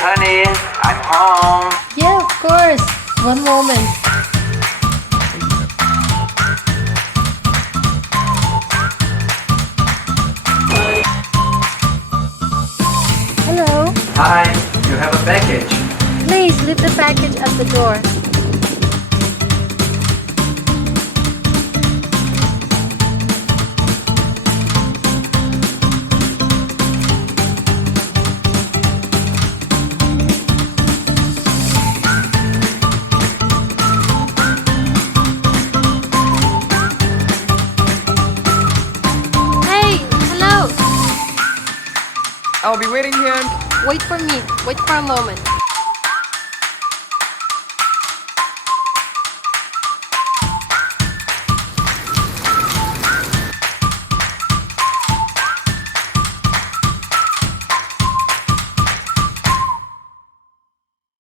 honey, I'm home. Yeah, of course. One moment. Hello. Hi, you have a package. Please leave the package at the door. Hey, hello. I'll be waiting here. Wait for me. Wait for a moment.